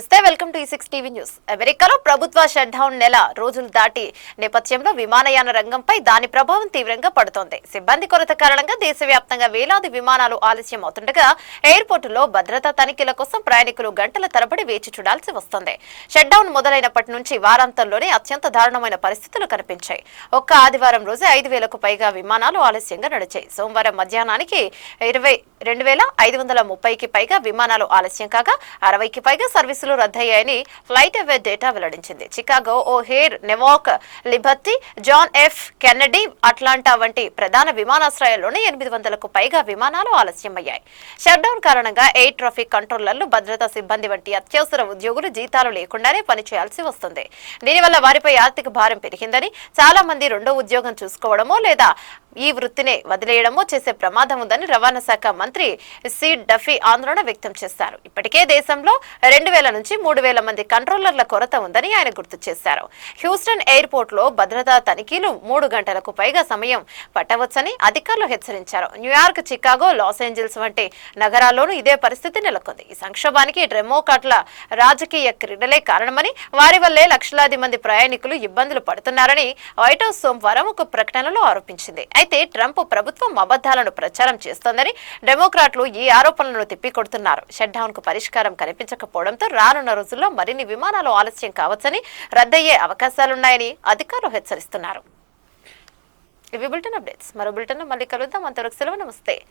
esteve el six TV news. అమెరికాలో ప్రభుత్వ shut down నెల రోజులు దాటి నేపథ్యంలో విమానయాన రంగంపై దాని ప్రభావం తీవ్రంగా పడుతోంది. సిబ్బంది కొరత కారణంగా దేశవ్యాప్తంగా వేలాది విమానాలు ఆలస్యం అవుతుండగా ఎయిర్పోర్టులో భద్రతా తనిఖీల కోసం ప్రయాణికులు గంటల తరబడి వేచి చూడాల్సి వస్తోంది. షట్ డౌన్ మొదలైనప్పటి నుంచి వారాంతంలోనే అత్యంత దారుణమైన పరిస్థితులు కనిపించాయి. ఒక్క ఆదివారం రోజు ఐదు వేలకు పైగా విమానాలు ఆలస్యంగా నడిచాయి. సోమవారం మధ్యాహ్నానికి ఇరవై రెండు వేల ఐదు వందల ముప్పైకి పైగా విమానాలు ఆలస్యం కాగా అరవైకి పైగా సర్వీసులు రద్దయ్యాయని ఫ్లైట్ అవే డేటా వెల్లడించింది. Chicago O'Hare Newark Liberty John F Kennedy Atlanta వంటి ప్రధాన విమానాశ్రయాల్లోనే ఎనిమిది వందలకు పైగా విమానాలు ఆలస్యమయ్యాయి. షట్డౌన్ కారణంగా ఎయిర్ ట్రాఫిక్ కంట్రోలర్లు భద్రతా సిబ్బంది వంటి అత్యవసర ఉద్యోగులు జీతాలు లేకుండానే పనిచేయాల్సి వస్తుంది. దీనివల్ల వారిపై ఆర్థిక భారం పెరిగిందని చాలా మంది రెండో ఉద్యోగం చూసుకోవడమో లేదా ఈ వృత్తినే వదిలేయడమో చేసే ప్రమాదం ఉందని రవాణా శాఖ మంత్రి సి. డఫీ ఆందోళన వ్యక్తం చేశారు. ఇప్పటికే దేశంలో రెండు వేల నుంచి మూడు వేల మంది కంట్రోలర్ల కొరత ఉందని ఆయన గుర్తు చేశారు. హ్యూస్టన్ ఎయిర్పోర్ట్లో భద్రతా తనిఖీలు మూడు గంటలకు పైగా సమయం పట్టవచ్చని అధికారులు హెచ్చరించారు. న్యూయార్క్ చికాగో లాస్ ఏంజల్స్ వంటి నగరాల్లోనూ ఇదే పరిస్థితి నెలకొంది. ఈ సంక్షోభానికి డెమోక్రాట్ల రాజకీయ క్రీడలే కారణమని వారి వల్లే లక్షలాది మంది ప్రయాణికులు ఇబ్బందులు పడుతున్నారని వైట్ హౌస్ సోమవారం ఒక ప్రకటనలో ఆరోపించింది. అయితే ట్రంప్ ప్రభుత్వం అబద్ధాలను ప్రచారం చేస్తోందని డెమోక్రాట్లు ఈ ఆరోపణలను తిప్పికొడుతున్నారు. షట్ డౌన్కు పరిష్కారం కనిపించకపోవడంతో రానున్న రోజుల్లో మరిన్ని విమానాలు ఆలస్యం కావచ్చని రద్దయ్యే అవకాశాలున్నాయని అధికారులు హెచ్చరిస్తున్నారు. ఇవి బులెటిన్ అప్డేట్స్. మరో బులెటిన్ మళ్ళీ కలుద్దాం. అంతవరకు సెలవు. నమస్తే.